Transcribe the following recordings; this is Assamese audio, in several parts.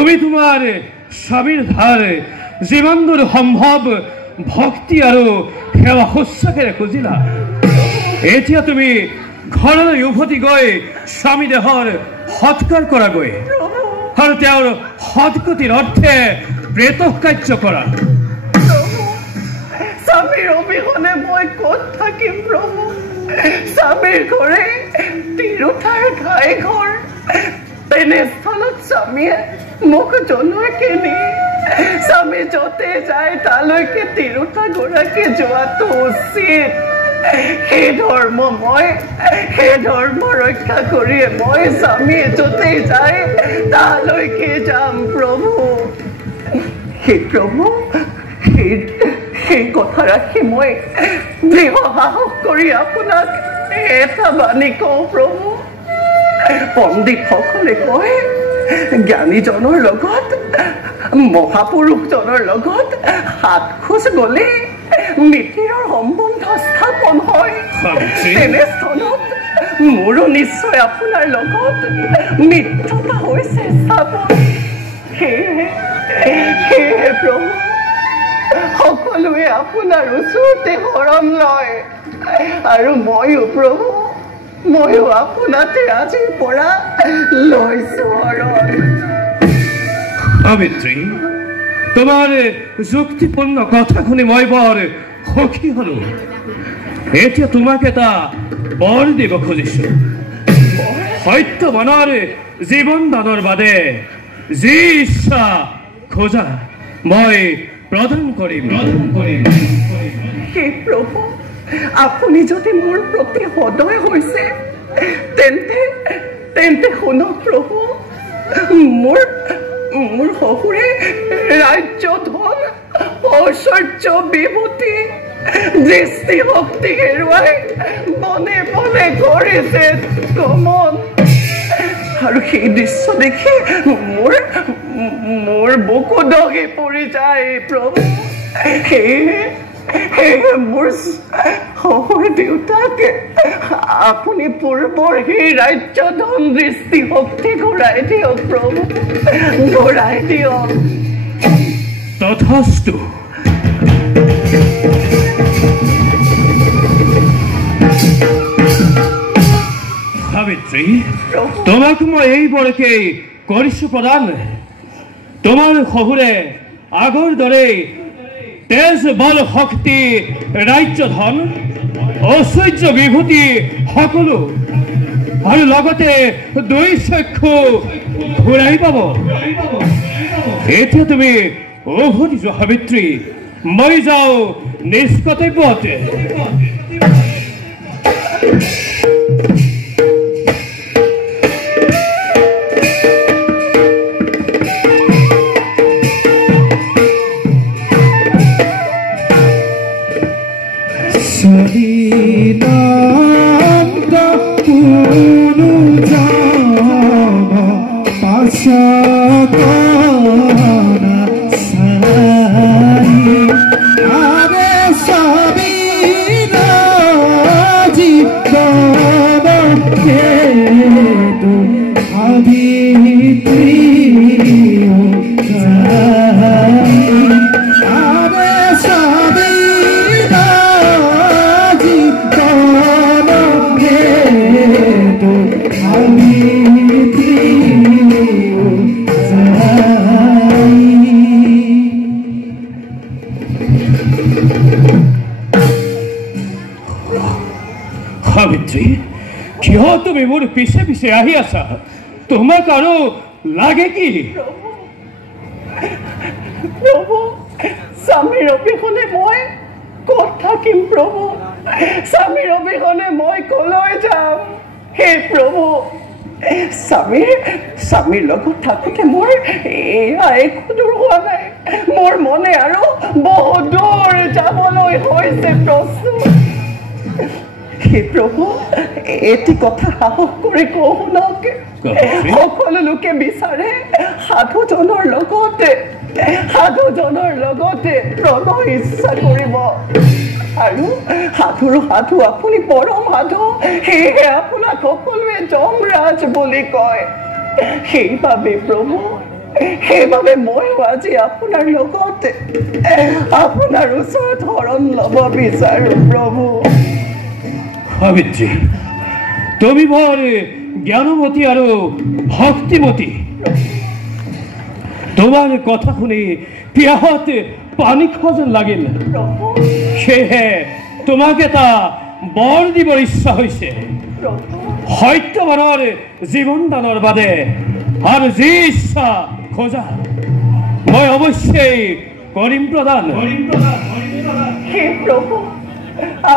তুমি তোমাৰ স্বামীৰ ধাৰ যিমান দূৰ সম্ভৱ ভক্তি আৰু সেৱা শুশ্ৰূষাৰে খুজিলা। এতিয়া তুমি ঘৰলৈ উভতি গৈ স্বামী দেহৰ সৎকাৰ কৰাগৈ আৰু তেওঁৰ সৎগতিৰ অৰ্থে প্ৰেত কাৰ্য কৰা। স্বামীৰ অবিহনে মই ক'ত থাকিম প্ৰভু? স্বামীৰ ঘৰে তিৰোতাৰ ঘাই ঘৰ, তেনেস্থলত স্বামীয়ে মোক জনোৱা কেনে? স্বামী য'তে যায় তালৈকে তিৰোতা গৰাকী যোৱাটো উচিত। সেই ধৰ্ম ৰক্ষা কৰিয়ে মই স্বামীয়ে য'তে যায় তালৈকে যাম প্ৰভু। সেই প্ৰভু সেই কথা ৰাখি মই দৃঢ় সাহস কৰি আপোনাক এটা বাণী কওঁ প্ৰভু। পণ্ডিতসকলে কয় জ্ঞানীজনৰ লগত মহাপুৰুষজনৰ লগত হাত খোজ গ'লে মিতিৰৰ সম্বন্ধ স্থাপন হয়। তেনেস্থলত মোৰো নিশ্চয় আপোনাৰ লগত মিত্ৰতা হৈছে স্থাপন। সেয়েহে প্ৰভু সকলোৱে আপোনাৰ ওচৰতে শৰণ লয় আৰু ময়ো প্ৰভু আপোনাতে আজিৰ পৰা লৈছো শৰণ। সাবিত্ৰী, তোমাৰ যুক্তিপূৰ্ণ কথা শুনি মই বৰ সুখী হলো। এতিয়া তোমাক এটা বৰ দিব খুজিছো। সত্য মনৰ জীৱন দানৰ বাদে যি ইচ্ছা খোজা মই প্ৰদান কৰিম। হে প্ৰভু, আপুনি যদি মোৰ প্ৰতি সদয় হৈছে তেন্তে শুনক প্ৰভু। মোৰ শহুৰে ৰাজ্য ধন ঐশ্বৰ্য বিভূতি দৃষ্টিশক্তি হেৰুৱাই বনে বনে কৰিছে গমন, আৰু সেই দৃশ্য দেখি মোৰ বুকু দহি পৰি যায় প্ৰভু। সেয়েহে মোৰ শহুৰ দেউতাকে আপুনি পূৰ্বৰ সেই ৰাজ্য ধন দৃষ্টিশক্তি ঘূৰাই দিয়ক প্ৰভু, ঘূৰাই দিয়ক। তথাস্তু। সাবিত্ৰী, তোমাক মই এই বৰকেই কৰিছো প্ৰদান। তোমাৰ শহুৰে আগৰ দৰেই তেজ বল শক্তি ৰাজ্য ধন ঐশ্বৰ্য বিভূতি সকলো আৰু লগতে দুই চক্ষু ঘূৰাই পাব। এতিয়া তুমি উভতি যোৱা সাবিত্ৰী, মই যাওঁ নিজ কৰ্তব্যতে। সাবিত্ৰী, কিয় তুমি মোৰ পিছে পিছে আহি আছা? তোমাক আৰু লাগে কি? প্ৰভু, স্বামীৰ অবিহনে মই ক'ত থাকিম প্ৰভু? স্বামীৰ অবিহনে মই কলৈ যাম? হে প্ৰভু, স্বামীৰ লগত থাকোঁতে মোৰ এয়া একো দূৰ হোৱা নাই। মোৰ মনে আৰু বহু দূৰ যাবলৈ হৈছে প্ৰস্তুত। হে প্ৰভু, এটি কথা সাহস কৰি কওঁ শুনক। সকলো লোকে বিচাৰে সাধুজনৰ লগতে প্ৰণয় ইচ্ছা কৰিব, আৰু সাধু আপুনি পৰম সাধু। সেয়েহে আপোনাক সকলোৱে যমৰাজ বুলি কয়। সেইবাবে প্ৰভু সেইবাবে মইও আজি আপোনাৰ লগতে আপোনাৰ ওচৰত শৰণ ল'ব বিচাৰো প্ৰভু। সাবিত্ৰী, তুমি বৰ জ্ঞানমতী আৰু ভক্তিমতী। তোমাৰ কথা শুনি পিয়াহত পানী খোৱা যেন লাগিল। সেয়েহে তোমাক এটা বৰ দিবৰ ইচ্ছা হৈছে। সত্যবানৰ জীৱন দানৰ বাদে আৰু যি ইচ্ছা খোজা মই অৱশ্যেই কৰিম প্ৰদান। হে প্ৰভু,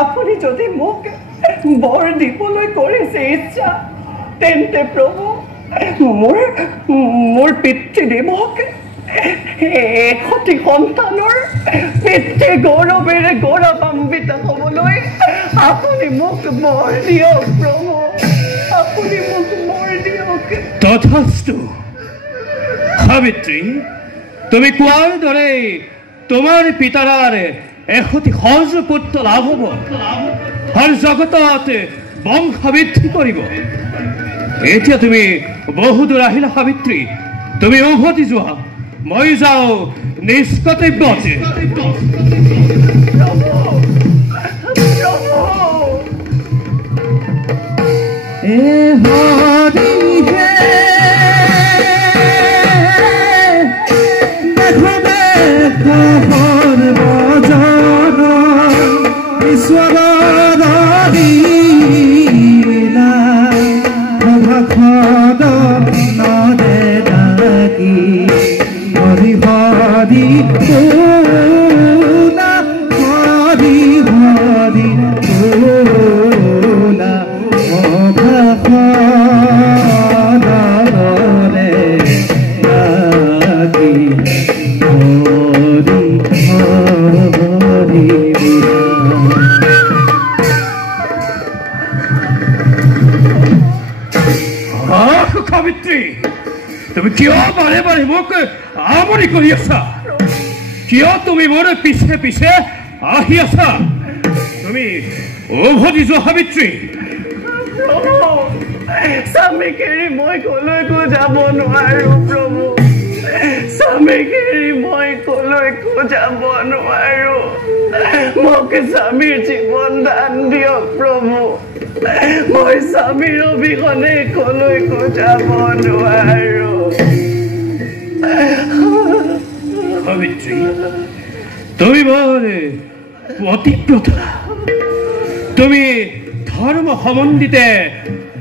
আপুনি যদি মোক বৰ দিবলৈ কৰিছে ইচ্ছা, তেন্তে প্ৰভু মোৰ পিতৃদেৱক এশটি সন্তানৰ পিতৃ গৌৰৱেৰে গৌৰৱান্বিত হ'বলৈ আপুনি মোক বৰ দিয়ক প্ৰভু, আপুনি মোক বৰ দিয়ক। তথাস্তু। সাবিত্ৰী, তুমি কোৱাৰ দৰে তোমাৰ পিতাৰাৰ এশটি সহজ পুত্ৰ লাভ হ'ব আৰু জগতত বংশবৃদ্ধি কৰিব। এতিয়া তুমি বহুদূৰ আহিলা সাবিত্ৰী, তুমি উভতি যোৱা, মই যাওঁ নিজ কৰ্তব্যত। সাবিত্ৰী, তুমি কিয় বাৰে বাৰে মোক আমনি কৰি আছা? কিয় তুমি মোৰ পিছে পিছে আহি আছা? তুমি উভতি যোৱা সাবিত্ৰী। স্বামীক এৰি মই কলৈকো যাব নোৱাৰো প্ৰভু, স্বামীক এৰি মই কলৈকো যাব নোৱাৰো। মোক স্বামীৰ জীৱন দান দিয়ক প্ৰভু, মই স্বামীৰ অবিহনে কলৈকো যাব নোৱাৰো। সাবিত্ৰী, তুমি বৰ পতিব্ৰতা। তুমি ধৰ্ম সম্বন্ধীতে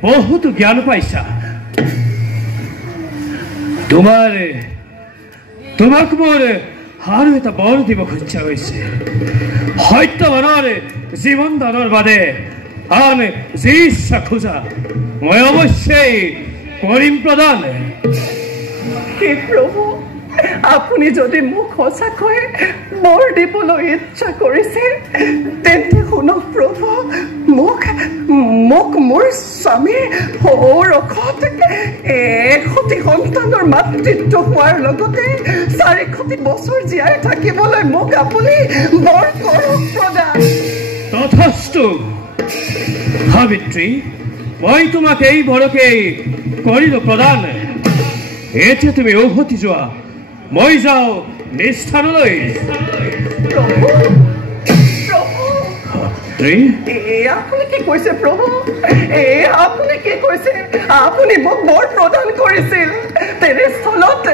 বহুতো জ্ঞান পাইছা। তোমাক মোৰ আৰু এটা বৰ দিব ইচ্ছা হৈছে। সত্যবানৰ জীৱন দানৰ বাদে আন যি ইচ্ছা খোজা মই অৱশ্যেই কৰিম প্ৰদান। হে প্ৰভু, আপুনি যদি মোক সঁচাকৈ বৰ দিবলৈ ইচ্ছা কৰিছে, তেন্তে শুনক প্ৰভু, মোক মোৰ স্বামীৰ সৌৰখত 100টি সন্তানৰ মাতৃত্ব হোৱাৰ লগতে 400টি বছৰ জীয়াই থাকিবলৈ মোক আপুনি বৰ কৰক প্ৰদান। তথাস্তু। সাবিত্ৰী, মই তোমাক এই বৰকেই কৰিলো প্ৰদান। এতিয়া তুমি উভতি যোৱা, মই যাওঁ নিজ স্থানলৈ। আপুনি কি কৈছে প্ৰভু? আপুনি কি কৈছে? আপুনি মোক বৰ প্ৰদান কৰিছিল, তেনেস্থলত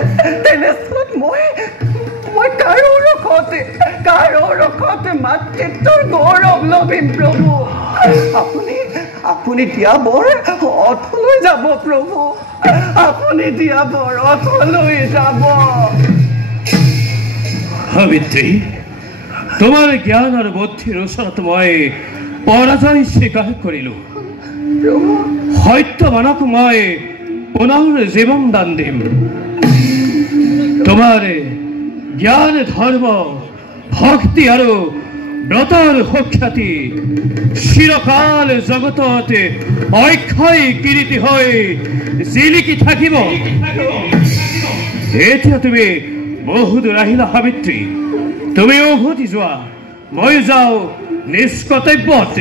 মই কাৰো ৰখত মাতৃত্বৰ গৌৰৱ লভিম প্ৰভু। আপুনি দিয়া বৰ অথলৈ যাব প্ৰভু, আপুনি দিয়া বৰ অথলৈ যাব। সাবিত্ৰী, তোমাৰ জ্ঞান আৰু বুদ্ধিৰ ওচৰত মই পৰাজয় স্বীকাৰ কৰিলো। সত্যবানক মই পুনৰ জীৱন দান দিম। তোমাৰ জ্ঞান, ধৰ্ম, ভক্তি আৰু ব্ৰতৰ সুখ্যাতি চিৰকাল জগতত অক্ষয় কীৰ্তি হৈ জিলিকি থাকিব। এতিয়া তুমি বহুদূৰ আহিলা সাবিত্ৰী, তুমি উভতি যোৱা, মই যাওঁ নিজ কৰ্তব্যত।